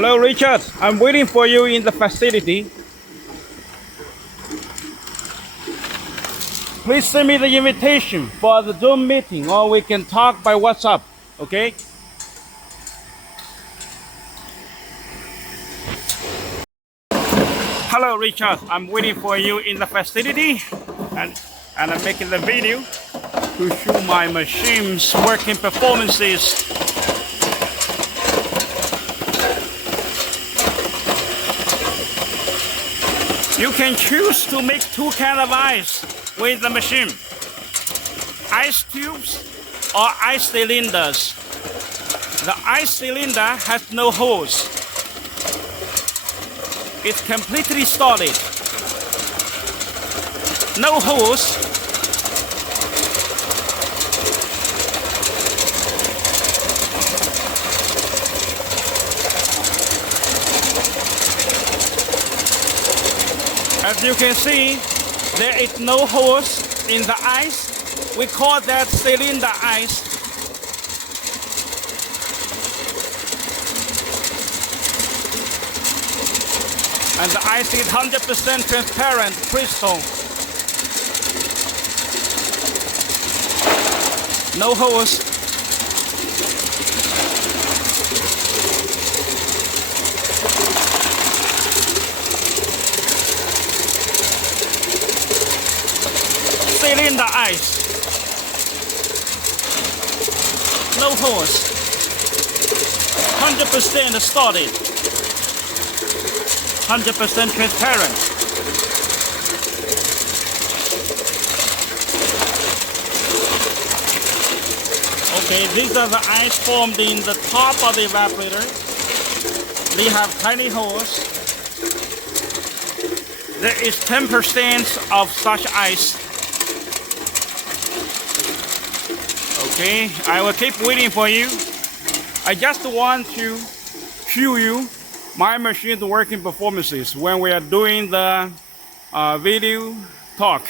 Hello, Richard. I'm waiting for you in the facility. Please send me the invitation for the Zoom meeting, or we can talk by WhatsApp. Okay? Hello, Richard. I'm waiting for you in the facility, and I'm making the video to show my machine's working performances. You can choose to make two kinds of ice with the machine: ice cubes or ice cylinders. The ice cylinder has no hose. It's completely solid. No hose. As you can see, there is no hose in the ice. We call that cylinder ice. And the ice is 100% transparent crystal. No hose. Cylinder ice. No hose. 100% solid. 100% transparent. Okay, these are the ice formed in the top of the evaporator. They have tiny holes. There is 10% of such ice. Okay, I will keep waiting for you. I just want to show you my machine's working performances when we are doing the video talk.